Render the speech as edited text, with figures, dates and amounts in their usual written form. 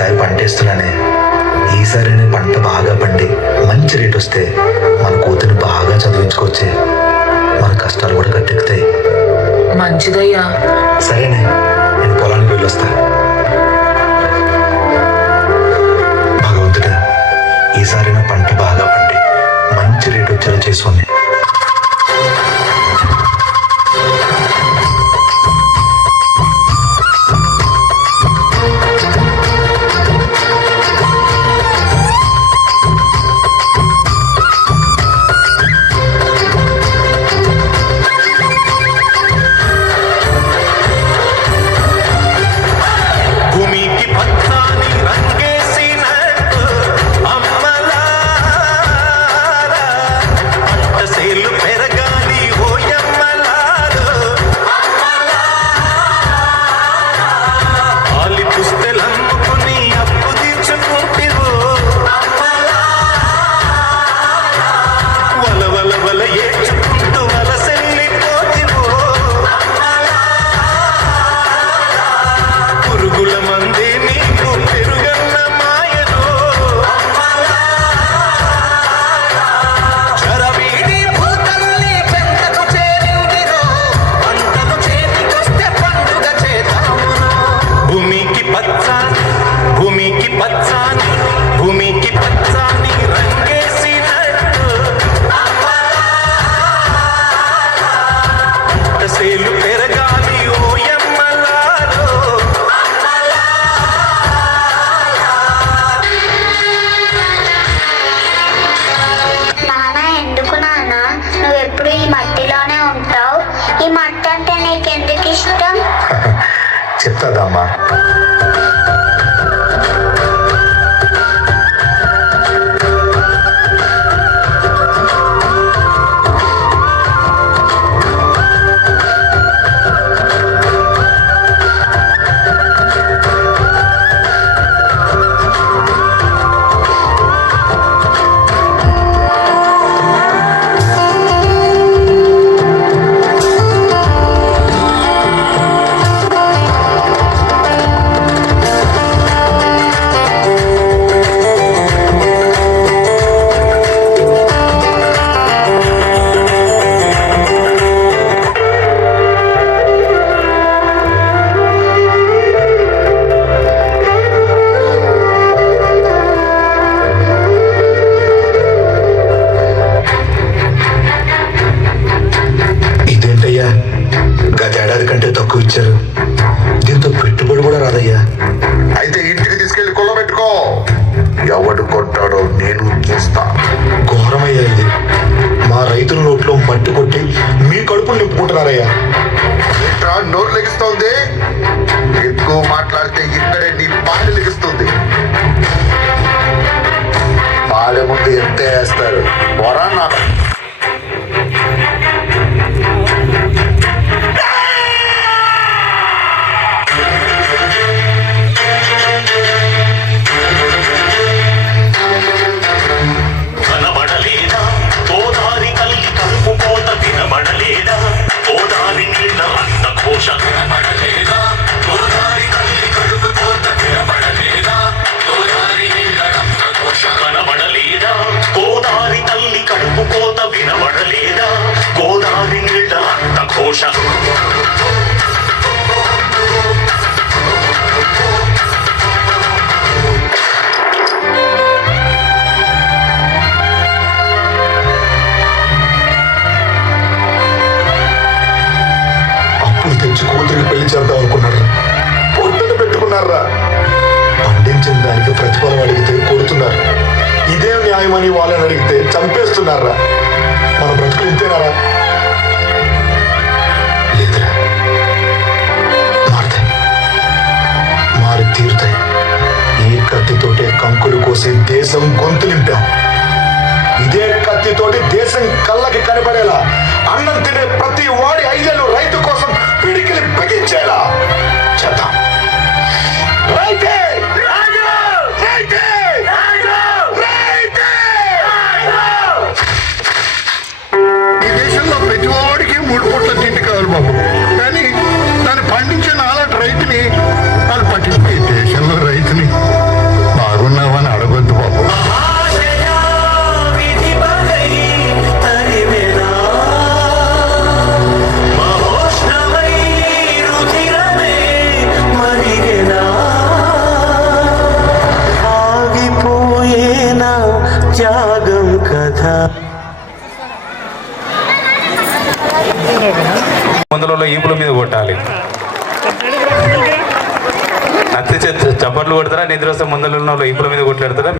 ఈసారి పంటేస్తున్నానే. ఈసారి పంట బాగా పండి మంచి రేట్ వస్తే మన కూతురిని బాగా చదివించుకోవచ్చే. మన కష్టాలు కూడా గట్టెక్కుతాయి. మంచిదయ్యా. సరేనే, నేను పొలానికి వెళ్ళొస్తా. భగవంతుడా, ఈసారి నా పంట బాగా పండి మంచి రేట్ వచ్చేలా చేసుకోండి. చెప్తాదమ్మా. గతేడాది కంటే తక్కువ ఇచ్చారు. దీంతో పెట్టుబడి కూడా రాదయ్యా. అయితే ఇంటికి తీసుకెళ్లి కొల్లబెట్టుకో. ఎవడు కొట్టాడో నేను చూస్తా. ఘోరమయ్యా ఇది. మా రైతుల నోట్లో మట్టి కొట్టి మీ కడుపులు నింపుకుంటున్నారయ్యా. ఏంట్రా నోరు లెగిస్తోంది? ఎక్కువ మాట్లాడితే ఇక్కడే నీ పాలు లెగిస్తుంది. పాలె ముందు ఎంతే వేస్తారు వరా నాకు. గోదారి తల్లి కడుపు కోత వినబడలేదా? గోదారి నీళ్ళ అంత ఘోష. అప్పులు తెచ్చి కూతురికి పెళ్లి చేద్దాం అనుకున్నారా? పొట్టును పెట్టుకున్నారా? పండించిన దానికి ప్రతిఫలం అడిగితే కొడుతున్నారు. ఇదే న్యాయమని వాళ్ళని అడిగితే చంపేస్తున్నారా? మన బ్రతుకులు ఇంతేనారా? లేదురా, మారుతాయి, మారి తీరుతాయి. ఈ కత్తితోటే కంకులు కోసి దేశం గొంతు నింపాం. ఇదే కత్తితోటి దేశం కళ్ళకి కనబడేలా, అన్నం తినే ప్రతి వాడి 5 ఏళ్ళు రైతు కోసం పిడికిలి బిగించేలా చేద్దాం. రైతే ఈ దేశంలో ప్రతి వాడికి 3 పూట్ల తిండి కావాలి బాబు. కానీ దాన్ని పండించే నాలాంటి రైతుని వాళ్ళు పట్టించుకుని దేశంలో రైతుని ముందలలో ఈపుల మీద కొట్టాలి. నచ్చితే చప్పట్లు కొడతారా, నిద్ర వస్తే ముందర ఉన్న వాళ్ళు ఈపుల మీద కొట్లాడతారా?